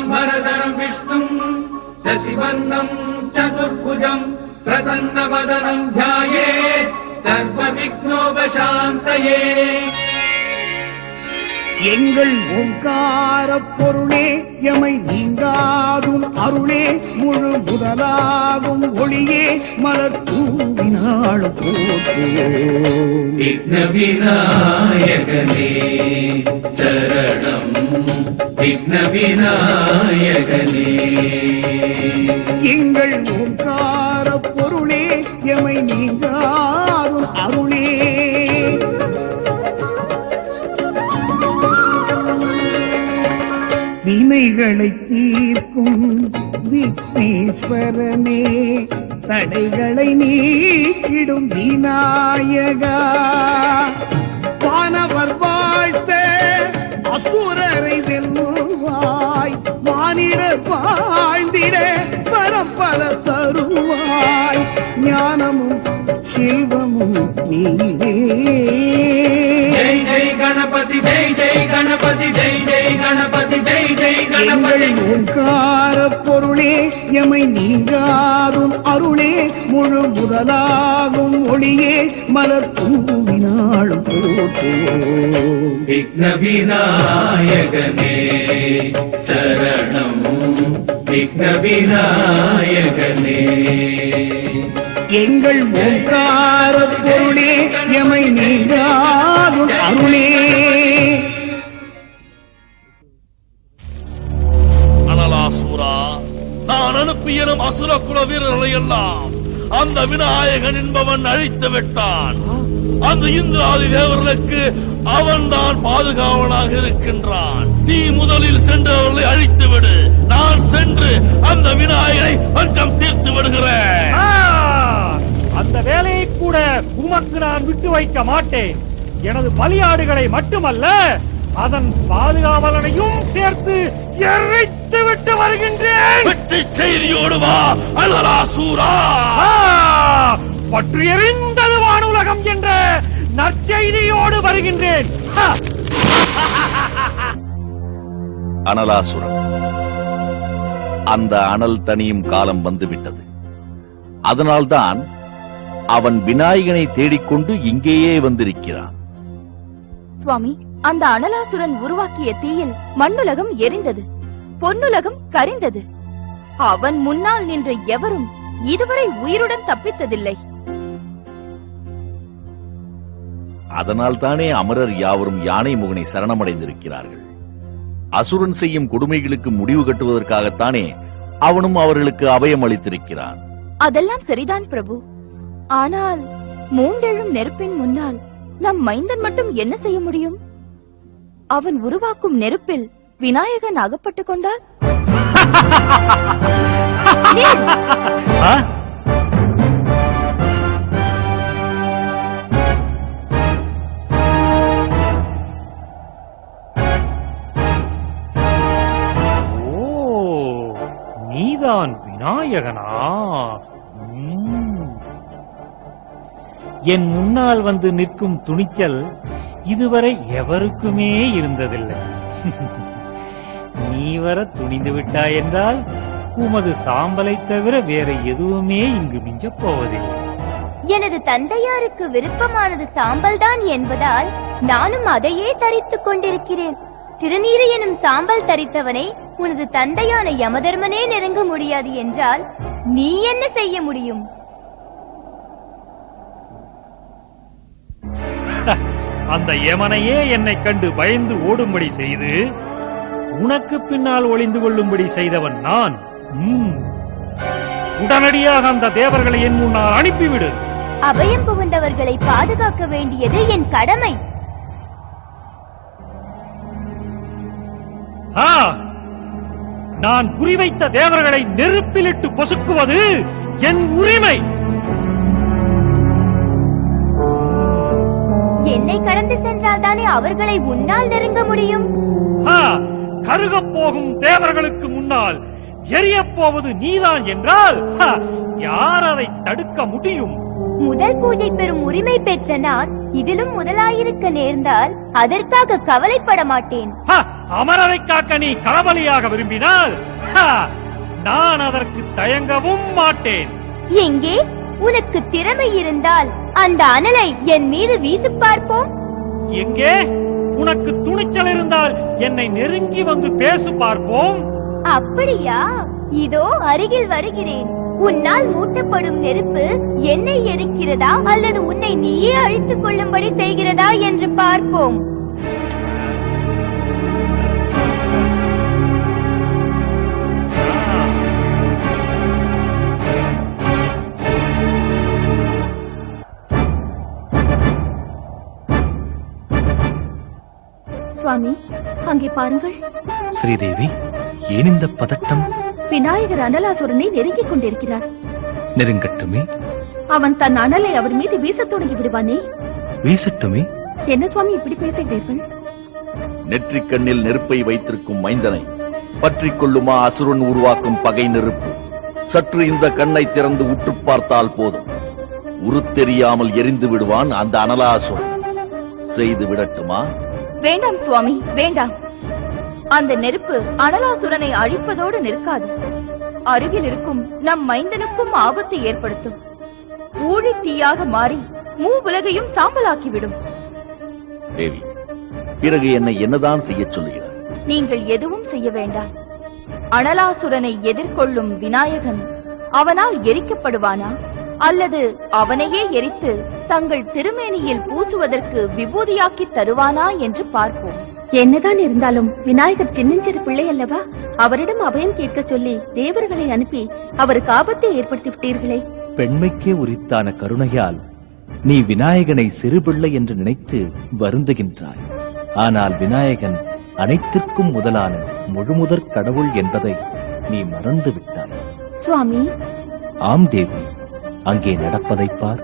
शुक्लाम्बरधरं विष्णुं शशिवर्णं चतुर्भुजं प्रसन्नवदनं ध्यायेत् सर्वविघ्नोपशान्तये। எங்கள் ஓங்கார பொருளே எமை நீங்காதும் அருளே முழு முதலாகும் ஒளியே மலர் தூவினாள் போற்றுவோம். விக்ன விநாயகனே சரணம் விக்ன விநாயகனே. எங்கள் ஓங்கார பொருளே எமை நீங்காதும் அருளே வினைகளை தீர்க்கும் விக்னேஸ்வரனே தடைகளை நீக்கிடும் விநாயகா வானவர் வாழ்த்த அசுரரை வெல்லுவாய் மானிடர் வாழ்ந்திட பரம்பர தருவாய் ஞானமும் செல்வமும் நீரே. ஜெய் ஜெய் கணபதி ஜெய் ஜெய் கணபதி ஜெய் ஜெய் கணபதி ஜெய் ஜெய் கணபதி. ஓங்கார பொருளே எமை நீங்காதும் அருளே முழு முதலாகும் ஒளியே மலர் தூவினாள் போற்றுவோம். விக்ன விநாயகனே சரணம் விக்ன விநாயகனே. எங்கள் ஓங்கார பொருளே எமை நீங்காதும் அருளே. அனலாசூரா, நான் அனுப்பியனும் அசுர குல வீரர்களை எல்லாம் அந்த விநாயகன் என்பவன் அழித்து விட்டான். அந்த இந்திராதி தேவர்களுக்கு அவன்தான் பாதுகாவலாக இருக்கின்றான். நீ முதலில் சென்று அவர்களை அழித்து விடு. நான் சென்று அந்த விநாயகனை பஞ்சம் தீர்த்து விடுகிறேன். அந்த வேலையை கூட உமக்கு நான் விட்டு வைக்க மாட்டேன். எனது பலியாடுகளை மட்டுமல்ல அதன் பாதுகாவலனையும் சேர்த்து எரித்து விட்டு வருகின்றேன். வெற்றி செய்தியோடு வா அனலாசூரா. பற்றி எறிந்தது வானுலகம் என்ற நற்செய்தியோடு வருகின்றேன். அனலாசுரன், அந்த அனல் தனியும் காலம் வந்துவிட்டது. அதனால்தான் அவன் விநாயகனை தேடிக்கொண்டு இங்கேயே வந்திருக்கிறான். சுவாமி, அந்த அனலாசுரன் உருவாக்கிய தீயில் மண்ணுலகம் எரிந்தது, பொன்னுலகம் கரிந்தது. அவன் முன்னால் நின்ற எவரும் இதுவரை உயிருடன் தப்பித்ததில்லை. அதனால் தானே அமரர் யாவரும் யானை முகனை சரணமடைந்திருக்கிறார்கள். அசுரன் செய்யும் கொடுமைகளுக்கு முடிவு கட்டுவதற்காகத்தானே அவனும் அவர்களுக்கு அபயம் அளித்திருக்கிறான். அதெல்லாம் சரிதான் பிரபு. ஆனால் மூண்டெழும் நெருப்பின் முன்னால் நம் மைந்தன் மட்டும் என்ன செய்ய முடியும்? அவன் உருவாக்கும் நெருப்பில் விநாயகன் அகப்பட்டுக் கொண்டால் நீதான் விநாயகனா? என் முன்னால் வந்து நிற்கும் துணிச்சல் இதுவரை எவருக்குமே இருந்ததில்லை. நீ வர துணிந்து விட்டாய் என்றால் உமது சாம்பலை தவிர வேற எதுவுமே இங்கு மிஞ்சப் போவதில்லை. எனது தந்தையாருக்கு விருப்பமானது சாம்பல் தான் என்பதால் நானும் அதையே தரித்துக் கொண்டிருக்கிறேன். திருநீறு எனும் சாம்பல் தரித்தவனை உனது தந்தையான யமதர்மனே நெருங்க முடியாது என்றால் நீ என்ன செய்ய முடியும்? அந்த யமனையே என்னை கண்டு பயந்து ஓடும்படி செய்து உனக்கு பின்னால் ஒளிந்து கொள்ளும்படி செய்தவன் நான். உடனடியாக அந்த தேவர்களை என் முன்னால் அனுப்பிவிடு. அபயம் புகுந்தவர்களை பாதுகாக்க வேண்டியது என் கடமை. நான் குறிவைத்த தேவர்களை நெருப்பிலிட்டு பொசுக்குவது என் உரிமை. என்னை கடந்து சென்றால் தானே அவர்களை உன்னால் நெருங்க முடியும். கருகப் போகும் தேவர்களுக்கு முன்னால் எரியப் போவது நீதான் என்றால் யார் அதை தடுக்க முடியும்? முதல் பூஜை பெறும் உரிமை பெற்ற நான் இதிலும் முதலாயிருக்க நேர்ந்தால் அதற்காக கவலைப்பட மாட்டேன். அமரரை காக்க நீ களபலியாக விரும்பினால் ஹா, நான் அதற்கு தயங்கவும் மாட்டேன். எங்கே உனக்கு திறமை இருந்தால் அந்த அனலை என் மீது வீசி பார்ப்போம். எங்கே உனக்கு துணிச்சல் இருந்தால் என்னை நெருங்கி வந்து பேசு பார்ப்போம். அப்படியா? இதோ அருகில் வருகிறேன். உன்னால் மூட்டப்படும் நெருப்பு என்னை எரிக்கிறதா அல்லது உன்னை நீயே அழித்துக் கொள்ளும்படி செய்கிறதா என்று பார்ப்போம். சுவாமி, அங்கே பாருங்கள். ஸ்ரீதேவி, ஏன் இந்த பதட்டம்? விநாயகர் அனலாசுரனை நெருங்கிக் கொண்டிருக்கிறார். நெருங்கட்டுமே. அவன் தன் அனலை அவர் மீது வீசத் தொடங்கி விடுவானே. வீசட்டுமே. என்ன சுவாமி இப்படி பேசுகிறீர்கள்? நெற்றிக் கண்ணில் நெருப்பை வைத்திருக்கும் மைந்தனை பற்றிக் கொள்ளுமா அசுரன் உருவாக்கும் பகை நெருப்பு? சற்று இந்த கண்ணை திறந்து உற்று பார்த்தால் போதும், உருத்தெரியாமல் எரிந்து விடுவான் அந்த அனலாசுரன். செய்து விடட்டுமா? வேண்டாம் சுவாமி, வேண்டாம். அந்த நெருப்பு அனலாசுரனை அழிப்பதோடு நிற்காது. அருகில் இருக்கும் நம் மைந்தனுக்கும் ஆபத்தை ஏற்படுத்தும். ஊழி தீயாக மாறி மூவுலகையும் சாம்பலாக்கிவிடும். தேவி, பிறகு என்னை என்னதான் செய்ய சொல்லுகிறார்? நீங்கள் எதுவும் செய்ய வேண்டாம். அனலாசுரனை எதிர்கொள்ளும் விநாயகன் அவனால் எரிக்கப்படுவானா அல்லது அவனையே எரித்து தங்கள் திருமேனியில் பூசுவதற்கு விபூதியாக்கி தருவானா என்று பார்ப்போம். என்னதான் இருந்தாலும் விநாயகர் சின்னஞ்சிறு பிள்ளை அல்லவா? அவரிடம் அபயம் கேட்க சொல்லி தேவர்களை அனுப்பி அவருக்கு ஆபத்தை ஏற்படுத்தி விட்டீர்களே. பெண்மைக்கே உரித்தான கருணையால் நீ விநாயகனை சிறுபிள்ளை என்று நினைத்து வருந்துகின்றாய். ஆனால் விநாயகன் அனைத்திற்கும் முதலான முழுமுதற் கடவுள் என்பதை நீ மறந்து விட்டாய். சுவாமி. ஆம் தேவி, அங்கே நடப்பதைப் பார்.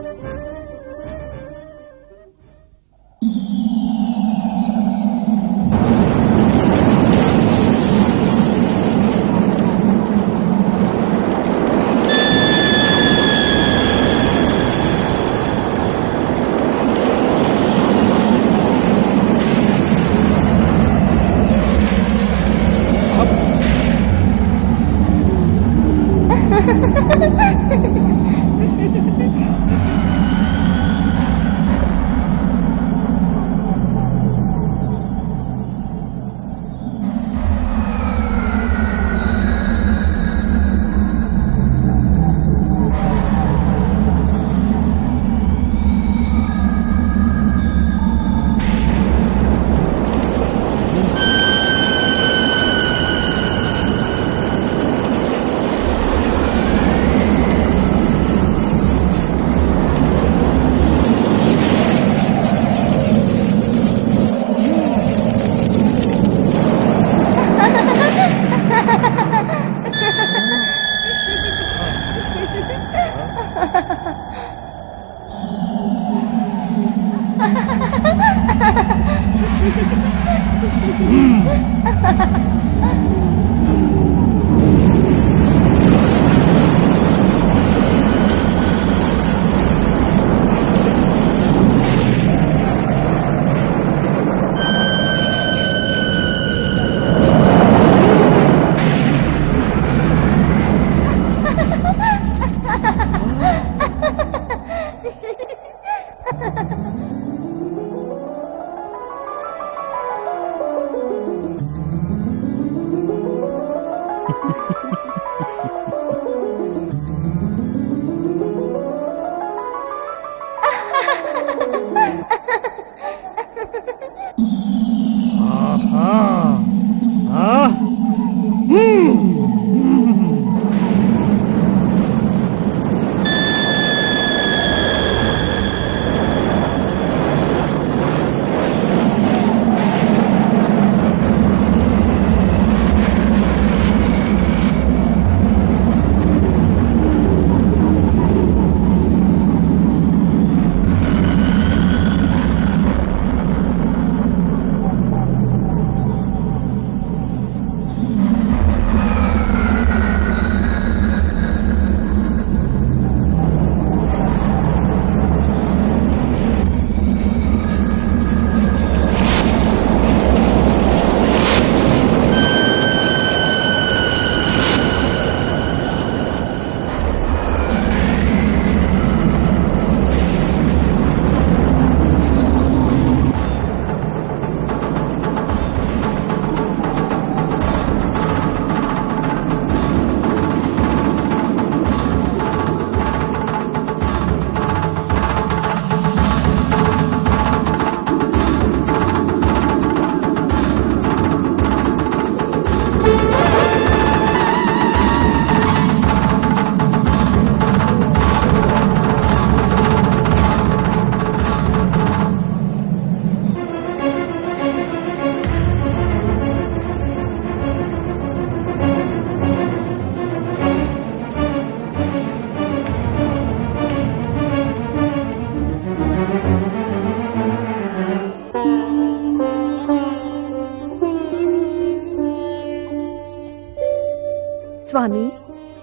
சுவாமி,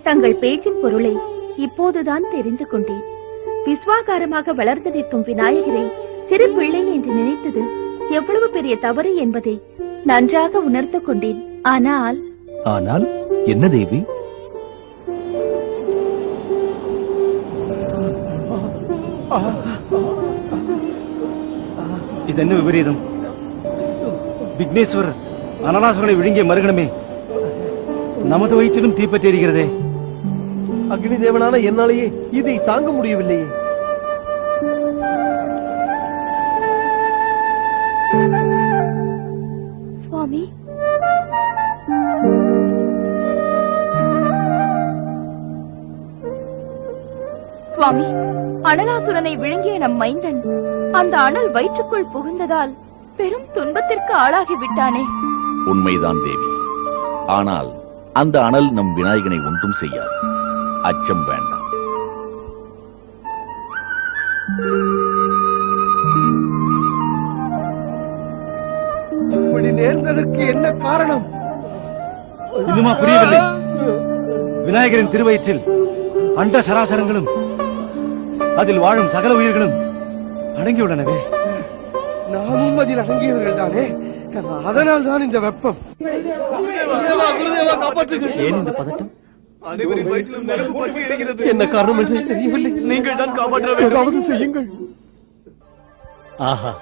தங்கள் பேச்சின் பொருளை இப்போதுதான் தெரிந்து கொண்டேன். விஸ்வாகாரமாக வளர்ந்து நிற்கும் விநாயகரை சிறு பிள்ளை என்று நினைத்தது எவ்வளவு பெரிய தவறு என்பதை நன்றாக உணர்ந்து கொண்டேன். ஆனால் ஆனால் என்ன தேவி? இதென்ன விபரீதம்? விக்னேஸ்வரர் அனலாசுரனை விழுங்கிய மறுகணமே நமது வயிற்றிலும் தீப்பற்றி எரிகிறதே. அக்னி தேவனான என்னாலேயே இதை தாங்க முடியவில்லையே. சுவாமி, சுவாமி, அனலாசுரனை விழுங்கிய நம் மைந்தன் அந்த அனல் வயிற்றுக்குள் புகுந்ததால் பெரும் துன்பத்திற்கு ஆளாகிவிட்டானே. உண்மைதான் தேவி. ஆனால் அந்த அனல் நம் விநாயகனை ஒன்றும் செய்யாது. அச்சம் வேண்டாம். இப்படி நேர்ந்ததற்கு என்ன காரணம்? இன்னுமா புரியவில்லை? விநாயகரின் திருவயிற்றில் அண்ட சராசரங்களும் அதில் வாழும் சகல உயிர்களும் அடங்கியுள்ளனவே. நாமும் அதில் அடங்கியவர்கள் தானே. அதனால் தான் இந்த வெப்பம். ஏன் இந்த பதட்டம்? என்ன காரணம் என்று தெரியவில்லை. நீங்கள் தான் காப்பாற்ற செய்யுங்கள். ஆஹா,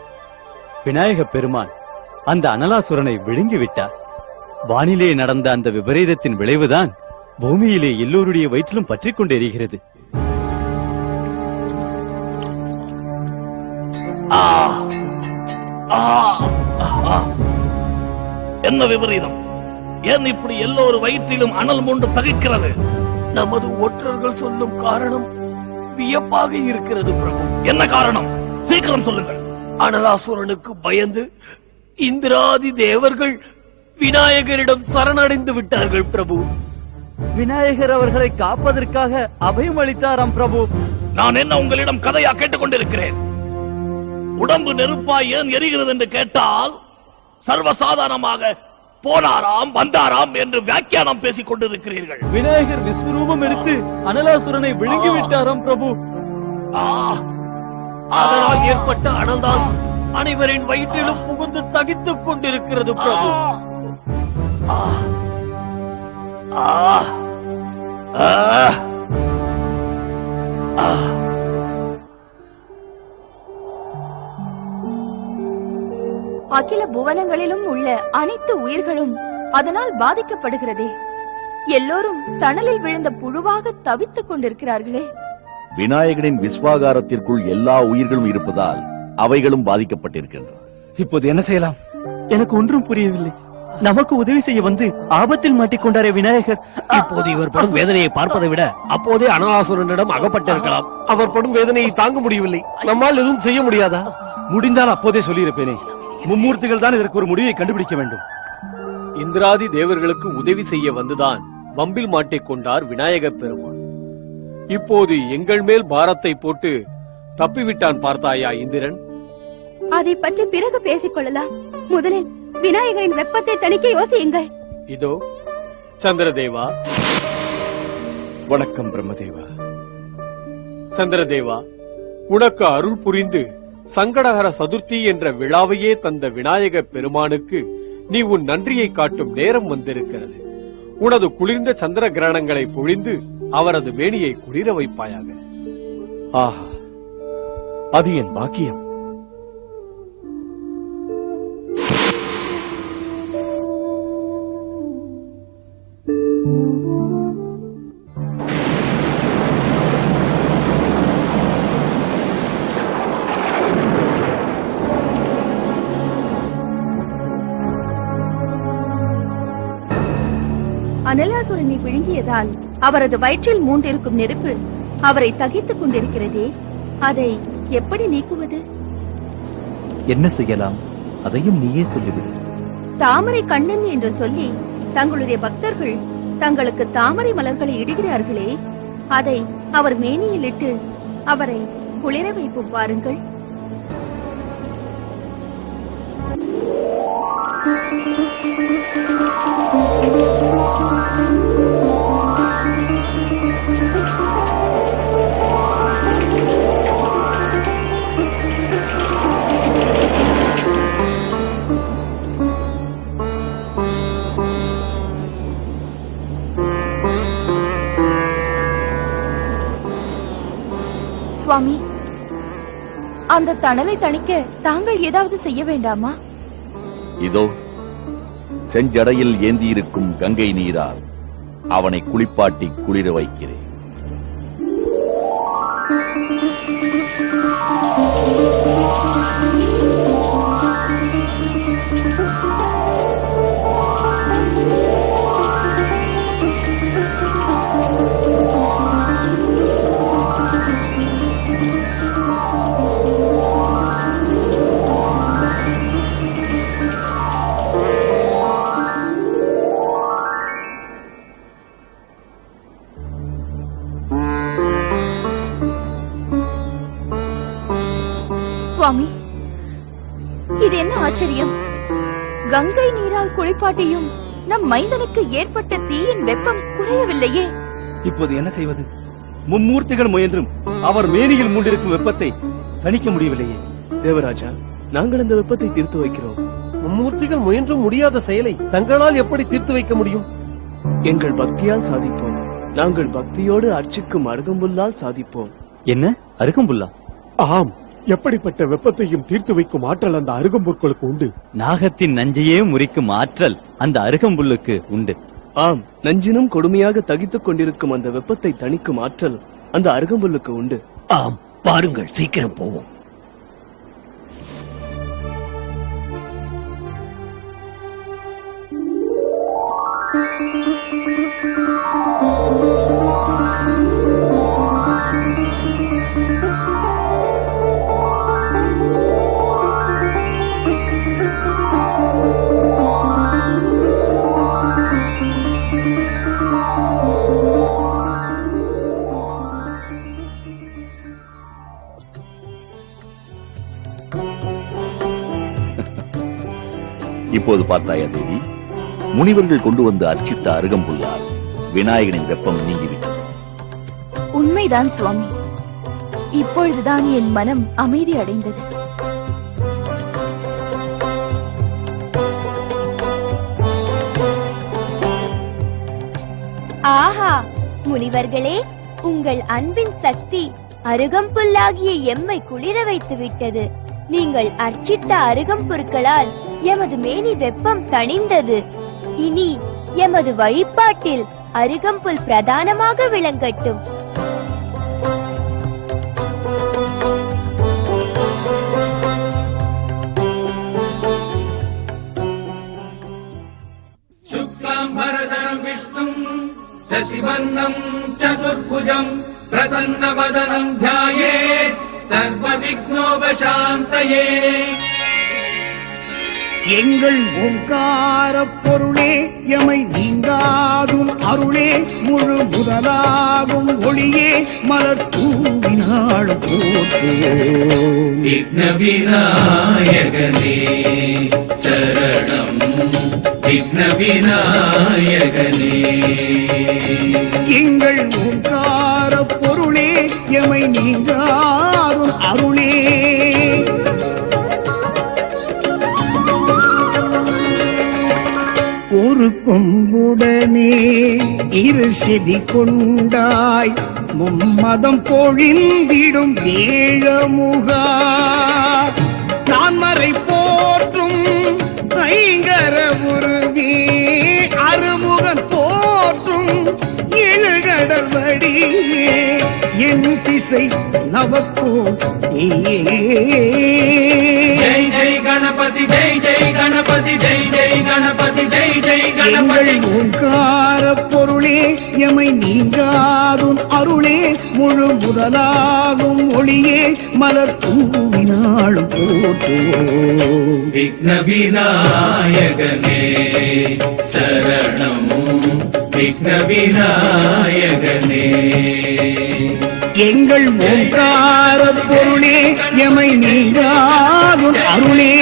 விநாயக பெருமான் அந்த அனலாசுரனை விழுங்கிவிட்டார். வானிலே நடந்த அந்த விபரீதத்தின் விளைவுதான் பூமியிலே எல்லோருடைய வயிற்றிலும் பற்றிக் கொண்டு எரிகிறது. என்ன விபரீதம்? ஏன் இப்படி எல்லோரு வயிற்றிலும் அனல் மூண்டு தகிக்கிறது? நமது ஒற்றர்கள் சொல்லும் காரணம் வியப்பாக இருக்கிறது பிரபு. என்ன காரணம்? சீக்கிரம் சொல்லுங்கள். அனலாசுரனுக்கு பயந்து இந்திராதி தேவர்கள் விநாயகரிடம் சரணடைந்து விட்டார்கள் பிரபு. விநாயகர் அவர்களை காப்பதற்காக அபயம் அளித்தாராம் பிரபு. நான் என்ன உங்களிடம் கதையா கேட்டுக்கொண்டிருக்கிறேன்? உடம்பு நெருப்பாய் ஏன் எரிகிறது என்று கேட்டால் சர்வசாதாரணமாக போனாராம் வந்தாராம் என்று வியாக்கியானம் பேசிக் கொண்டிருக்கிறீர்கள். விநாயகர் விஸ்வரூபம் எடுத்து அனலாசுரனை விழுங்கி விட்டாராம் பிரபு. அதனால் ஏற்பட்ட அனல்தான் அனைவரின் வயிற்றிலும் புகுந்து தகித்துக் கொண்டிருக்கிறது பிரபு. அகில புவனங்களிலும் உள்ள அனைத்து உயிர்களும் அதனால் பாதிக்கப்படுகிறதே. எல்லோரும் தணலில் விழுந்த புழுவாக தவித்துக் கொண்டிருக்கிறார்களே. விநாயகனின் விஸ்வாகாரத்திற்குள் எல்லா உயிர்களும் இருப்பதால் அவைகளும் பாதிக்கப்பட்டிருக்கின்றன. இப்போது என்ன செய்யலாம்? எனக்கு ஒன்றும் புரியவில்லை. நமக்கு உதவி செய்ய வந்து ஆபத்தில் மாட்டிக்கொண்டாரே விநாயகர். இப்போது இவர் படும் வேதனையை பார்ப்பதை விட அப்போதே அனலாசுரனிடம் அகப்பட்டிருக்கலாம். அவர் படும் வேதனையை தாங்க முடியவில்லை. நம்மால் எதுவும் செய்ய முடியாதா? முடிந்தால் அப்போதே சொல்லியிருப்பேனே. மும்மூர்த்திகள் தான் இதற்கு ஒரு முடிவை கண்டுபிடிக்க வேண்டும். இந்திராதி தேவர்களுக்கு உதவி செய்ய வந்துதான் வம்பில் மாட்டிக்கொண்டார் விநாயகர் பெருமான். இப்போது எங்கள் மேல் பாரத்தை போட்டு தப்பிவிட்டான் பார்த்தாயா இந்திரன்? அதை பற்றி பிறகு பேசிக் கொள்ளலாம். முதலில் விநாயகரின் வெப்பத்தை தணிக்க யோசியுங்கள். இதோ சந்திரதேவா. வணக்கம் பிரம்மதேவா. சந்திரதேவா, உனக்கு அருள் புரிந்து சங்கடஹர சதுர்த்தி என்ற விழாவையே தந்த விநாயக பெருமானுக்கு நீ உன் நன்றியை காட்டும் நேரம் வந்திருக்கிறது. உனது குளிர்ந்த சந்திர கிரணங்களை பொழிந்து அவரது மேனியை குளிர வைப்பாயாக. ஆஹா, அது என் பாக்கியம். அனலாசுரனை விழுங்கியதால் அவரது வயிற்றில் மூண்டிருக்கும் நெருப்பு அவரை தகித்துக் கொண்டிருக்கிறதே. அதை எப்படி நீக்குவது? என்ன செய்யலாம்? அதையும் நீயே சொல்லிவிடு. தாமரை கண்ணன் என்று சொல்லி தங்களுடைய பக்தர்கள் தங்களுக்கு தாமரை மலர்களை இடுகிறார்களே, அதை அவர் மேனியில் இட்டு அவரை குளிர வைப்போம் பாருங்கள். சுவாமி, அந்த தணலை தணிக்க தாங்கள் ஏதாவது செய்ய வேண்டாமா? இதோ செஞ்சடையில் ஏந்தியிருக்கும் கங்கை நீரால் அவனை குளிப்பாட்டி குளிர வைக்கிறேன். சுவாமி, இது என்ன ஆச்சரியம்! கங்கை நீரால் குளிப்பாட்டியும் நம் மைந்தனுக்கு ஏற்பட்ட தீயின் வெப்பம் குறையவில்லையே. இப்போது என்ன செய்வது? மும்மூர்த்திகள் முயன்றும் அவர் மேனியில் மூண்டிருக்கும் வெப்பத்தை தணிக்க முடியவில்லையே. தேவராஜா, நாங்கள் அந்த வெப்பத்தை தீர்த்து வைக்கிறோம். மும்மூர்த்திகள் முயன்றும் முடியாத செயலை தங்களால் எப்படி தீர்த்து வைக்க முடியும்? எங்கள் பக்தியால் சாதிப்போம். நாங்கள் பக்தியோடு அர்ச்சிக்கும் அருகம்புல்லால் சாதிப்போம். என்ன அருகம்புல்லா? ஆம், எப்படிப்பட்ட வெப்பத்தையும் தீர்த்து வைக்கும் ஆற்றல் அந்த அருகம்புற்களுக்கு உண்டு. நாகத்தின் நஞ்சையே முறிக்கும் ஆற்றல் அந்த அருகம்புல்லுக்கு உண்டு. ஆம், நஞ்சினும் கொடுமையாக தகித்துக் கொண்டிருக்கும் அந்த வெப்பத்தை தணிக்கும் ஆற்றல் அந்த அருகம்புல்லுக்கு உண்டு. ஆம், பாருங்கள், சீக்கிரம் போவோம். இப்போது பார்த்தாயா தேவி, முனிவர்கள் கொண்டு வந்து அர்ச்சித்த அருகம்புல்லால் விநாயகனின் வெப்பம் நீங்கிவிட்டது. உண்மைதான் சுவாமி. இப்பொழுதுதான் என் மனம் அமைதி அடைந்தது. ஆஹா, முனிவர்களே, உங்கள் அன்பின் சக்தி அருகம்புல்லாகிய எம்மை குளிர வைத்து விட்டது. நீங்கள் அர்ச்சித்த அருகம்புற்களால் எமது மேனி வெப்பம் தணிந்தது. இனி எமது வழிபாட்டில் அருகம்புல் பிரதானமாக விளங்கட்டும். சுக்லாம்பரதரம் விஷ்ணும் சசிவர்ணம் சதுர்புஜம் பிரசன்னவதனம் த்யாயேத் சர்வ விக்னோபசாந்தயே. எங்கள் ஓங்கார பொருளே, எமை நீங்காதும் அருளே, முழு முதலாகும் ஒளியே, மலர் தூவினாள் போற்றுவோம். விக்ன விநாயகனே சரணம், விக்ன விநாயகனே. எங்கள் ஓங்கார பொருளே, எமை நீங்காதும் அருளே, ஒரு கொம்புடனே இரு செவி கொண்டாய், மும்மதம் பொழிந்திடும் வேழமுகா, நான் மறை போற்றும் ஐங்கர உருவே, அருமுகன் போற்றும் எழுகடல் வடிவே, என் திசை நவக்கோ. ஜெய் ஜெய் கணபதி, ஜெய் ஜெய் கணபதி, ஜெய் ஜெய் கணபதி, ஜெய் ஜெய் கணபதி. ஓங்கார பொருளே, எமை நீங்காதும் அருளே, முழு முதலாகும் ஒளியே, மலர் தூவினாளும் போற்றுவோம். விக்ன விநாயகனே சரணம், விக்ன விநாயகனே. எங்கள் ஓங்கார பொருளே, எமை நீங்காதும் அருளே.